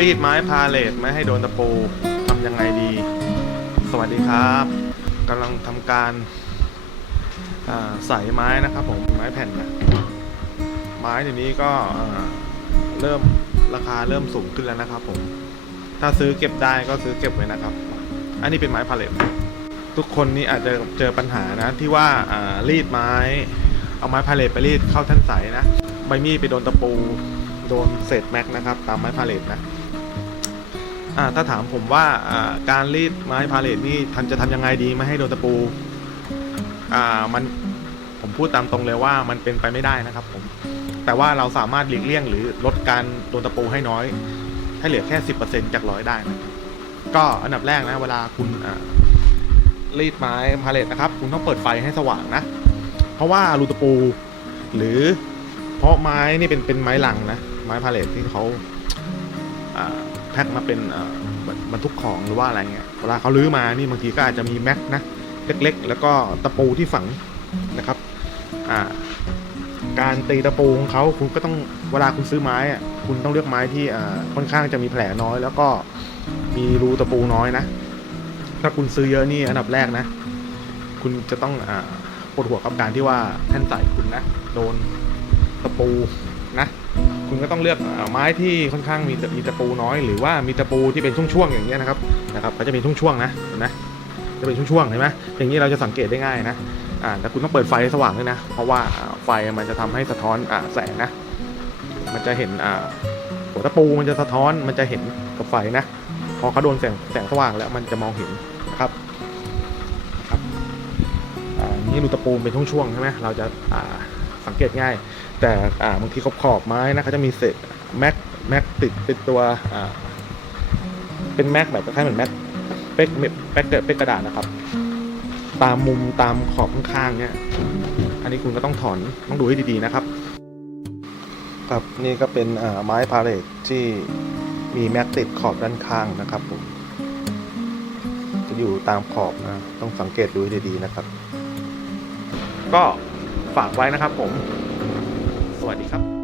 รีดไม้พาเลทไม่ให้โดนตะปูทำยังไงดี สวัสดีครับกำลังทำการใส่ไม้นะครับผมไม้แผ่นนะไม้เดี๋ยวนี้ก็เริ่มราคาเริ่มสูงขึ้นแล้วนะครับผม ถ้าซื้อเก็บได้ก็ซื้อเก็บไว้นะครับ อันนี้เป็นไม้พาเลท ทุกคนนี่อาจจะเจอปัญหานะที่ว่ารีดไม้ เอาไม้พาเลทไปรีดเข้าท่านใสนะใบมีดไปโดนตะปูโดนเศษแม็กนะครับ ตามไม้พาเลทนะถ้าถามผมว่าการรีดไม้พาเลทนี่ทันจะทำยังไงดีไม่ให้โดนตะปูมันผมพูดตามตรงเลยว่ามันเป็นไปไม่ได้นะครับผมแต่ว่าเราสามารถหลีกเลี่ยงหรือลดการโดนตะปูให้น้อย ให้เหลือแค่ 10%จากร้อยได้นะก็อันดับแรกนะเวลาคุณ รีดไม้พาเลทนะครับ คุณต้องเปิดไฟให้สว่างนะ เพราะว่ารูตะปู หรือเพราะไม้นี่เป็นเป็นไม้ลังนะ ไม้พาเลทที่เขาแพ็คมาเป็นบรรทุกของหรือว่าอะไรเงี้ยเวลาเขาลื้อมานี่บางทีก็อาจจะมีแม็กนะเล็กๆ แล้วก็ตะปูที่ฝังนะครับการตีตะปูของเขาคุณก็ต้องเวลาคุณซื้อไม้อะคุณต้องเลือกไม้ที่ค่อนข้างจะมีแผลน้อย แล้วก็มีรูตะปูน้อยนะ ถ้าคุณซื้อเยอะนี่อันดับแรกนะ คุณจะต้องอ่าปวดหัวกับการที่ว่าแท่นใส่คุณนะโดนตะปูนะ คุณก็ต้องเลือกอไม้ที่ค่อนข้างมีมีตะปูน้อย หรือว่ามีตะปูที่เป็นช่วงๆอย่างเงี้ยนะครับนะครับเขาจะเป็นช่วงๆนะเห็นไหมจะเป็นช่วงๆเห็นไหมอย่างนี้เราจะสังเกตได้ง่ายนะอ่าแต่คุณต้องเปิดไฟสว่างด้วยนะ เพราะว่าไฟมันจะทำให้สะท้อนอ่าแสงนะ มันจะเห็นอ่าหัวตะปูมันจะสะท้อนมันจะเห็นกับไฟนะ พอเขาโดนแสงแสงสว่างแล้วมันจะมองเห็นนะครับครับอ่านี่รูตะปูเป็นช่วงๆใช่ไหมเราจะอ่าสังเกตง่าย แต่อ่าบางทีขอบขอบไม้นะเขาจะมีเศษแม็กแม็กติดติดตัวอ่าเป็นแม็กแบบคล้ายเหมือนแม็กเป๊กเป๊กเป๊กกระดาษนะครับ ตามมุมตามขอบข้างๆเนี่ยอันนี้คุณก็ต้องถอนต้องดูให้ดีๆนะครับ ครับนี่ก็เป็นอ่าไม้พาเลทที่ มีแม็กติดขอบด้านข้างนะครับผม จะอยู่ตามขอบนะ ต้องสังเกตดูให้ดีๆนะครับ ก็ฝากไว้นะครับผม สวัสดีครับ